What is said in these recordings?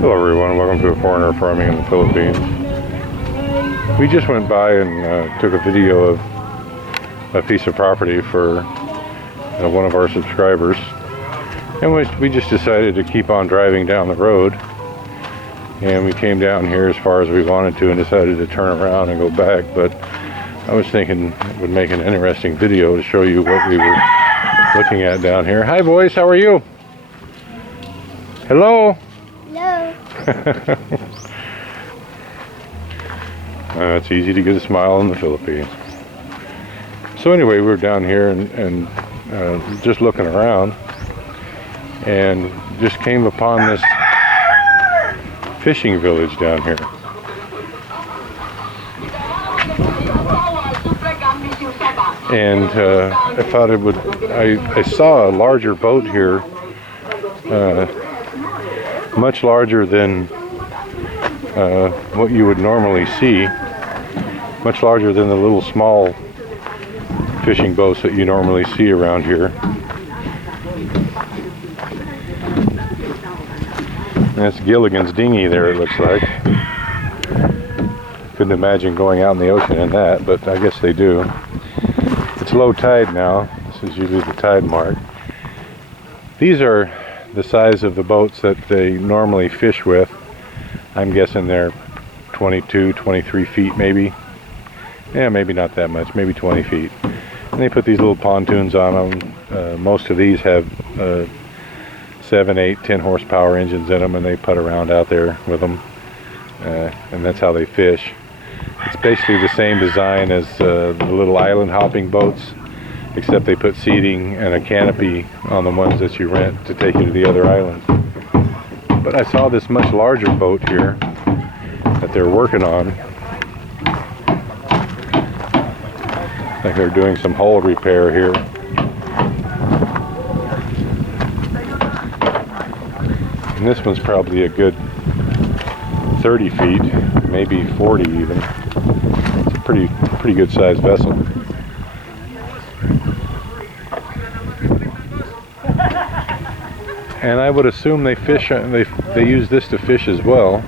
Hello everyone, welcome to Foreigner Farming in the Philippines. We just went by and took a video of a piece of property for one of our subscribers, and we just decided to keep on driving down the road, and we came down here as far as we wanted to and decided to turn around and go back. But I was thinking it would make an interesting video to show you what we were looking at down here. Hi boys, how are you? Hello? Hello. It's easy to get a smile in the Philippines. So anyway, we were down here and just looking around, and just came upon this fishing village down here. And I thought it would, I saw a larger boat here, much larger than what you would normally see, much larger than the little small fishing boats that you normally see around here. And that's Gilligan's dinghy there, it looks like. Couldn't imagine going out in the ocean in that, but I guess they do. It's low tide now. This is usually the tide mark. These are the size of the boats that they normally fish with. I'm guessing they're 22, 23 feet maybe. Yeah, maybe not that much, maybe 20 feet. And they put these little pontoons on them. Most of these have 7, 8, 10 horsepower engines in them, and they putt around out there with them. And that's how they fish. It's basically the same design as the little island hopping boats, except they put seating and a canopy on the ones that you rent to take you to the other islands. But I saw this much larger boat here that they're working on. I think they're doing some hull repair here. And this one's probably a good 30 feet, maybe 40 even. It's a pretty good sized vessel. And I would assume they fish, they use this to fish as well.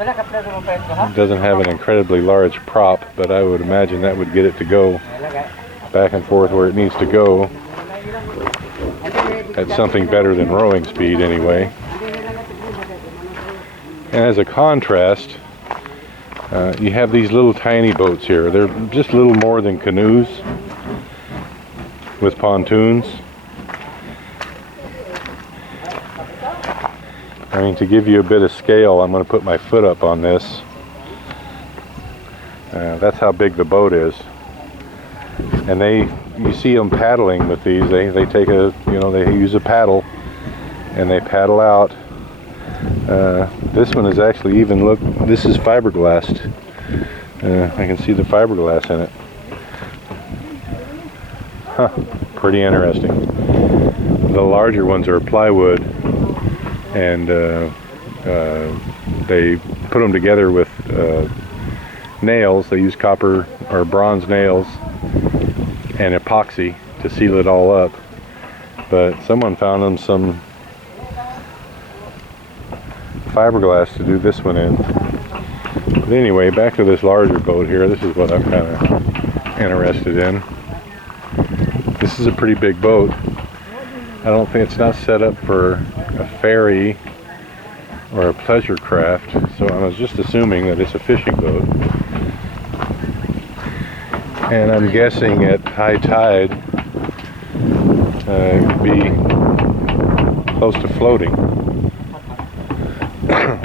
It doesn't have an incredibly large prop, but I would imagine that would get it to go back and forth where it needs to go at something better than rowing speed anyway. And as a contrast, you have these little tiny boats here. They're just little more than canoes with pontoons. I mean, to give you a bit of scale, I'm going to put my foot up on this. That's how big the boat is. And you see them paddling with these. They take a, they use a paddle and they paddle out. This one is actually even, look, this is fiberglassed. I can see the fiberglass in it. Huh, pretty interesting. The larger ones are plywood, and they put them together with nails. They use copper or bronze nails and epoxy to seal it all up. But someone found them some fiberglass to do this one in. But anyway, back to this larger boat here. This is what I'm kind of interested in. This is a pretty big boat. I don't think, it's not set up for a ferry or a pleasure craft, so I was just assuming that it's a fishing boat. And I'm guessing at high tide it would be close to floating.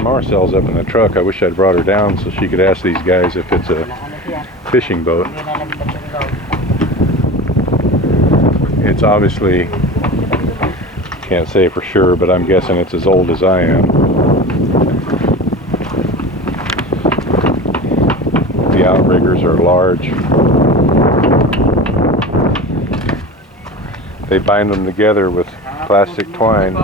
Marcel's up in the truck. I wish I'd brought her down so she could ask these guys if it's a fishing boat. It's obviously, can't say for sure, but I'm guessing it's as old as I am. The Outriggers are large. They bind them together with plastic twine.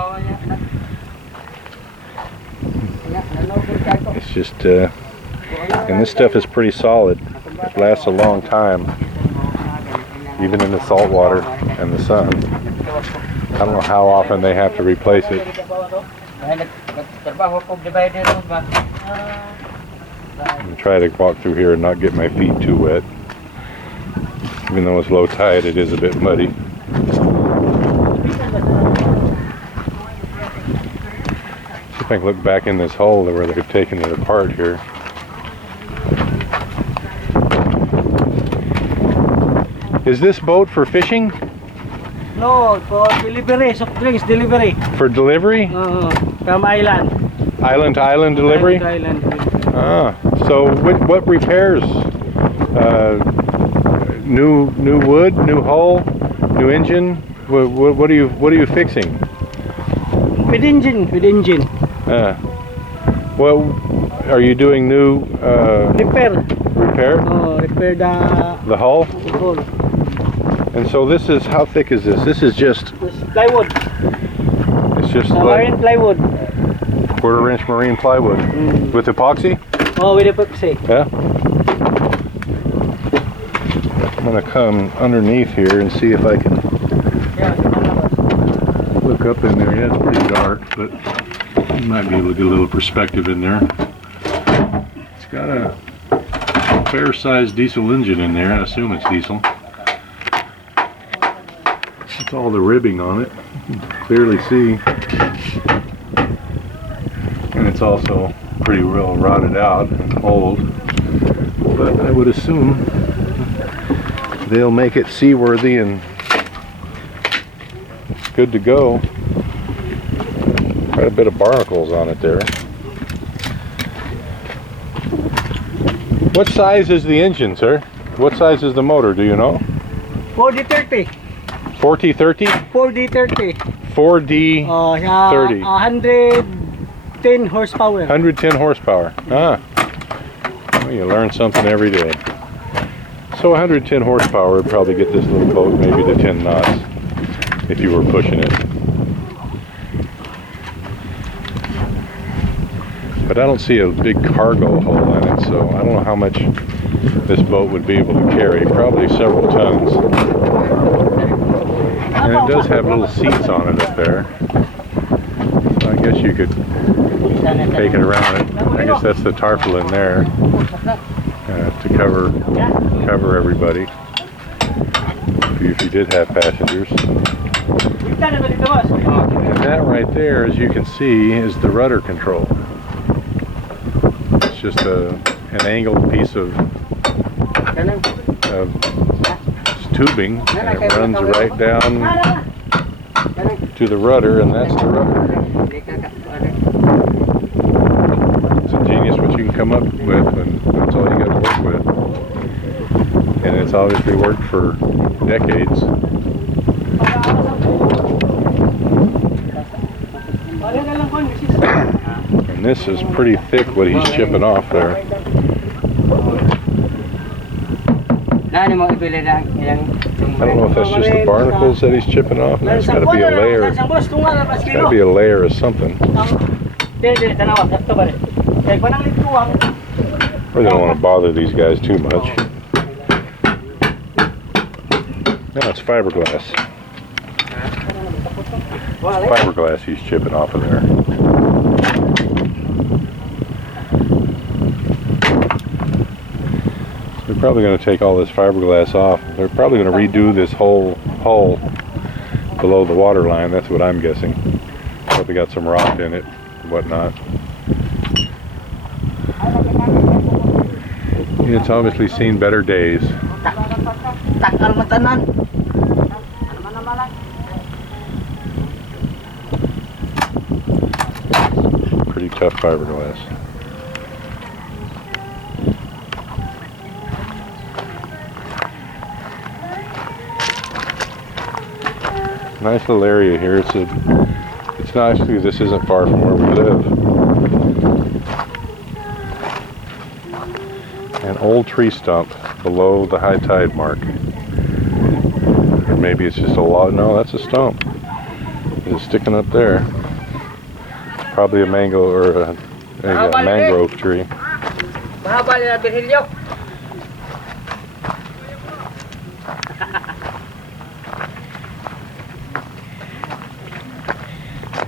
It's just, and this stuff is pretty solid. It lasts a long time, even in the salt water and the sun. I don't know how often they have to replace it. I'm try to walk through here and not get my feet too wet. Even though it's low tide, it is a bit muddy. See if I can look back in this hole where they've taken it apart here. Is this boat for fishing? No, for delivery, soft drinks delivery. For delivery? From island. Island to island delivery? Island to island. Ah, so what repairs? New wood, new hull, new engine. What are you fixing? With engine. Well, are you doing new Repair? Repair the hull. And so this is, how thick is this? This is just plywood. It's just marine plywood. 1/4 inch marine plywood with epoxy. Oh, with epoxy. Yeah. I'm gonna come underneath here and see if I can look up in there. Yeah, it's pretty dark, but you might be able to get a little perspective in there. It's got a fair-sized diesel engine in there. I assume it's diesel. That's all the ribbing on it. You can clearly see. And it's also pretty well rotted out and old. But I would assume they'll make it seaworthy and good to go. Quite a bit of barnacles on it there. What size is the engine, sir? What size is the motor, do you know? 4D30. 4T30? 4D30. 4D30. 110 horsepower. 110 horsepower. Ah. Well, you learn something every day. So 110 horsepower would probably get this little boat maybe to 10 knots if you were pushing it. But I don't see a big cargo hole in it, so I don't know how much this boat would be able to carry. Probably several tons. And it does have little seats on it up there. So I guess you could take it around it. I guess that's the tarpaulin there to cover everybody. If you did have passengers. And that right there, as you can see, is the rudder control. It's just an angled piece of tubing, and it runs right down to the rudder, and that's the rudder. It's ingenious what you can come up with, and that's all you got to work with. And it's obviously worked for decades. And this is pretty thick what he's chipping off there. I don't know if that's just the barnacles that he's chipping off. There's got to be a layer. There's got to be a layer of something. Or they don't want to bother these guys too much. No, it's fiberglass. It's fiberglass he's chipping off of there. They're probably going to take all this fiberglass off. They're probably going to redo this whole hull below the water line. That's what I'm guessing. Probably got some rock in it and whatnot. It's obviously seen better days. Pretty tough fiberglass. Nice little area here. It's nice because this isn't far from where we live. An old tree stump below the high tide mark. Or maybe it's just a log. No, that's a stump. It's sticking up there. Probably a mango or a mangrove tree.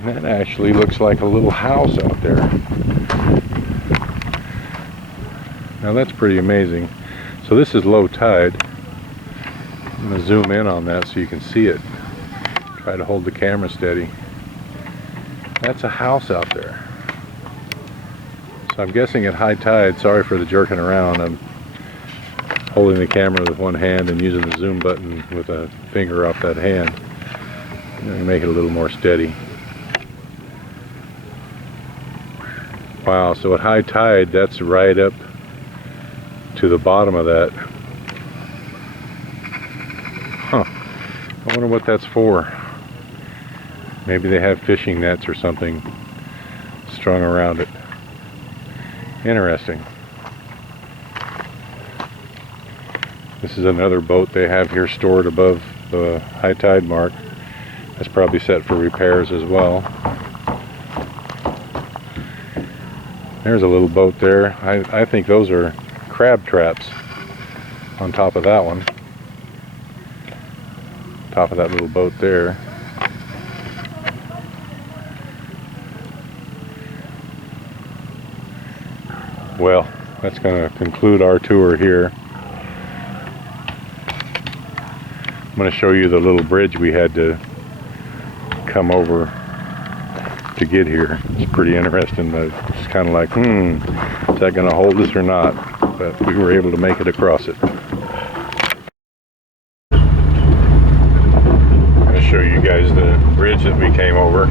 And that actually looks like a little house out there. Now that's pretty amazing. So this is low tide. I'm going to zoom in on that so you can see it. Try to hold the camera steady. That's a house out there. So I'm guessing at high tide, sorry for the jerking around, I'm holding the camera with one hand and using the zoom button with a finger off that hand. I'm going to make it a little more steady. Wow, so at high tide, that's right up to the bottom of that. Huh. I wonder what that's for. Maybe they have fishing nets or something strung around it. Interesting. This is another boat they have here stored above the high tide mark. That's probably set for repairs as well. There's a little boat there. I think those are crab traps on top of that one. Top of that little boat there. Well, that's going to conclude our tour here. I'm going to show you the little bridge we had to come over to get here. It's pretty interesting. It's kind of like, is that going to hold us or not? But we were able to make it across it. I'm going to show you guys the bridge that we came over.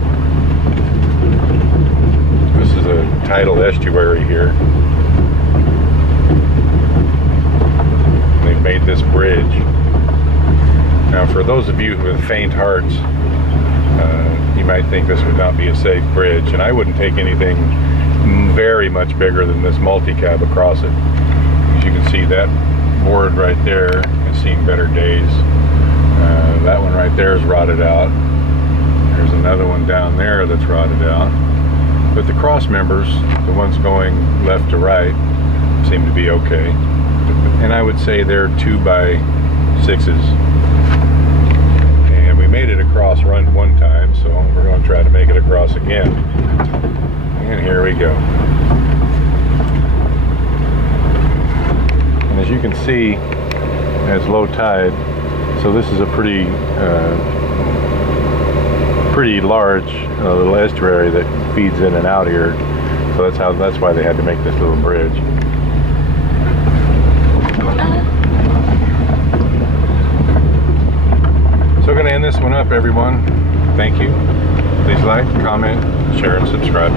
This is a tidal estuary here. They've made this bridge. Now, for those of you who have faint hearts, you might think this would not be a safe bridge, and I wouldn't take anything very much bigger than this multi-cab across it. As you can see, that board right there has seen better days. That one right there is rotted out. There's another one down there that's rotted out. But the cross members, the ones going left to right, seem to be okay. And I would say they're 2x6s. And we made it across one time, so we're going to try to make it across again. And here we go. And as you can see, it's low tide, so this is a pretty large little estuary that feeds in and out here. So that's why they had to make this little bridge. So we're going to end this one up, everyone. Thank you. Please like, comment, share, and subscribe.